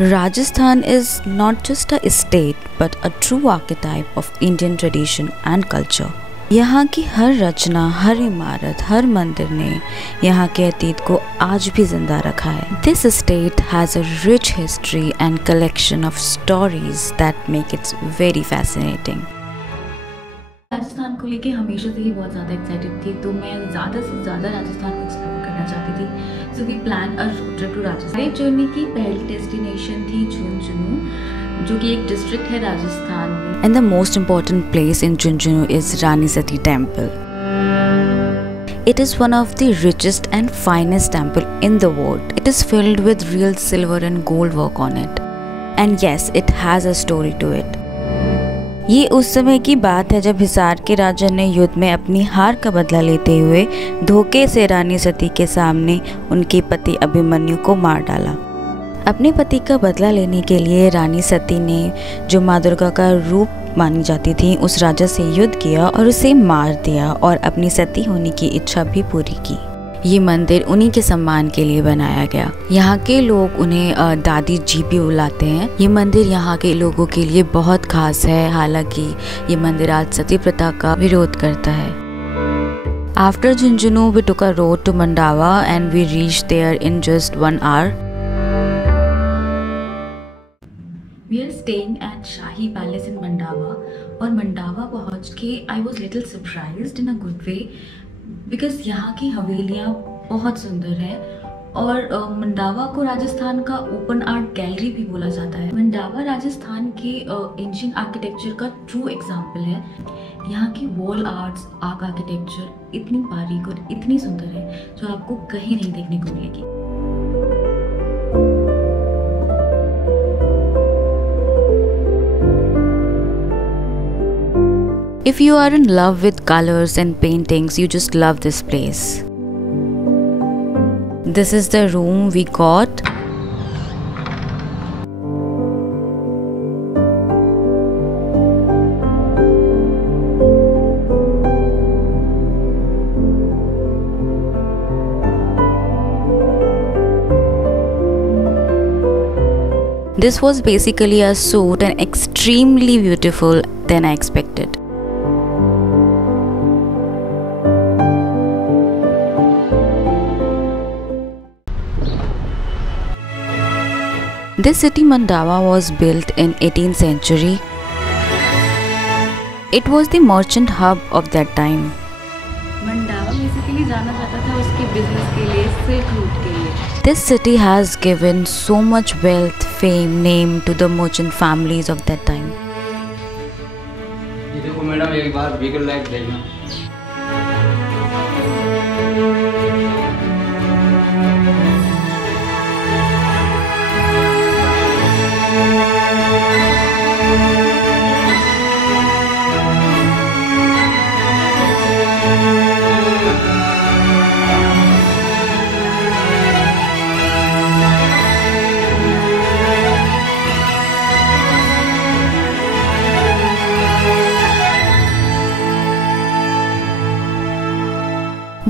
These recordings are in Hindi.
Rajasthan is not just a state but a true archetype of Indian tradition and culture. यहाँ की हर रचना, हर इमारत, हर मंदिर ने यहाँ के अतीत को आज भी जिंदा रखा है. This state has a rich history and collection of stories that make it very fascinating. Rajasthan को लेके हमेशा से ही बहुत ज़्यादा एक्साइटेड थी, तो मैं ज़्यादा से ज़्यादा राजस्थान को एक्सप्लोर करना चाहती थी. So we plan a trip to Rajasthan. मेरी जर्नी की पहली डेस्टिनेशन थी झुंझुनू, जो कि एक डिस्ट्रिक्ट है राजस्थान में. And the most important place in Junjunu is Rani Sati Temple. It is one of the richest and finest temple in the world. It is filled with real silver and gold work on it. And yes, it has a story to it. ये उस समय की बात है जब हिसार के राजा ने युद्ध में अपनी हार का बदला लेते हुए धोखे से रानी सती के सामने उनके पति अभिमन्यु को मार डाला. अपने पति का बदला लेने के लिए रानी सती ने, जो माँ दुर्गा का रूप मानी जाती थी, उस राजा से युद्ध किया और उसे मार दिया और अपनी सती होने की इच्छा भी पूरी की. ये मंदिर उन्हीं के सम्मान के लिए बनाया गया. यहाँ के लोग उन्हें दादी जी भी बुलाते हैं. ये मंदिर यहाँ के लोगों के लिए बहुत खास है, हालांकि ये मंदिर आज सती प्रथा का विरोध करता है. After Junjunu, we took a road to Mandava and we reached there in just 1 hour. We are staying at Shahi Palace in Mandava. और मंडावा पहुँच के I was little surprised in a good way, because यहाँ की हवेलियाँ बहुत सुंदर हैं और मंडावा को राजस्थान का ओपन आर्ट गैलरी भी बोला जाता है. मंडावा राजस्थान के एंशिएंट आर्किटेक्चर का ट्रू एग्जाम्पल है. यहाँ की वॉल आर्ट्स, आर्क आर्किटेक्चर इतनी बारीक और इतनी सुंदर है जो आपको कहीं नहीं देखने को मिलेगी. If you are in love with colors and paintings, you just love this place. This is the room we got. This was basically a suit and extremely beautiful than I expected. This city Mandava was built in 18th century. It was the merchant hub of that time. Mandawa basically जाना जाता था उसके बिजनेस के लिए, सिल्क रूट के लिए. This city has given so much wealth, fame, name to the merchant families of that time. ये देखो मैडम, एक बार व्हीकल लाइट देखना.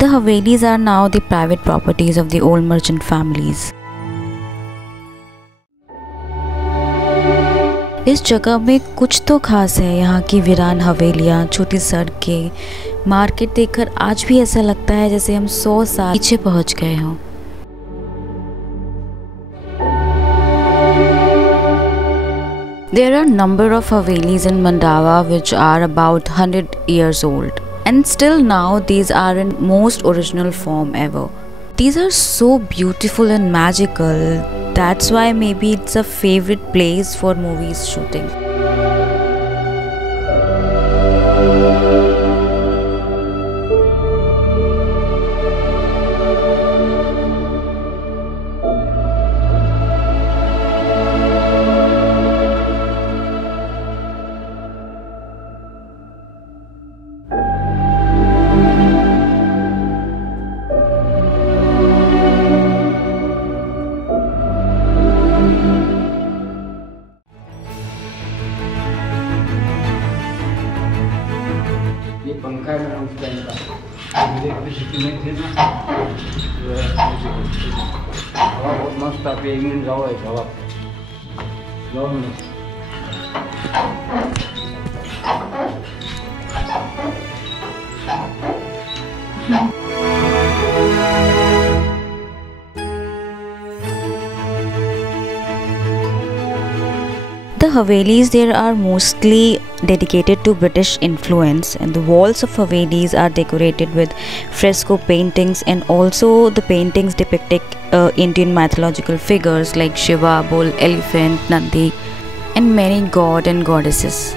The Havelis are now the private properties of the old merchant families. इस जगह में कुछ तो खास है. यहाँ की वीरान हवेलियाँ, छोटी सड़कें, मार्केट देखकर आज भी ऐसा लगता है जैसे हम 100 साल पीछे पहुँच गए हों. There are number of Havelis in Mandava which are about 100 years old. And still now these are in most original form ever. These are so beautiful and magical. That's why maybe it's a favorite place for movies shooting. पंखा है मेरा उस टाइम का, इलेक्ट्रिसिटी नहीं थी ना, हवा बहुत मस्त आती है, इवनिंग हवा है हवा. The Havelis there are mostly dedicated to British influence, and the walls of Havelis are decorated with fresco paintings, and also the paintings depicting Indian mythological figures like Shiva, bull, elephant, Nandi, and many god and goddesses.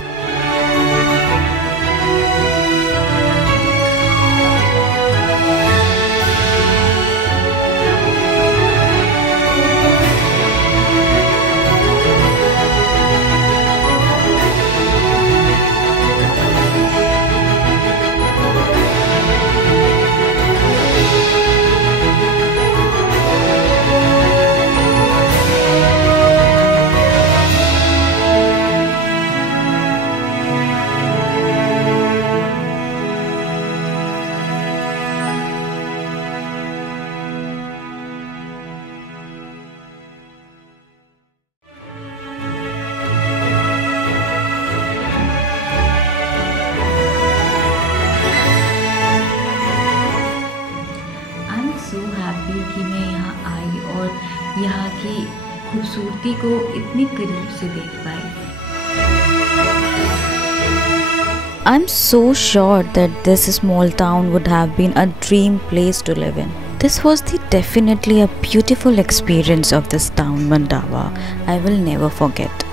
So happy कि मैं यहाँ आई और यहाँ की खूबसूरती को इतनी करीब से देख पाई. I'm so sure that this small town would have been a dream place to live in. This was definitely a beautiful experience of this town, Mandava. I will never forget.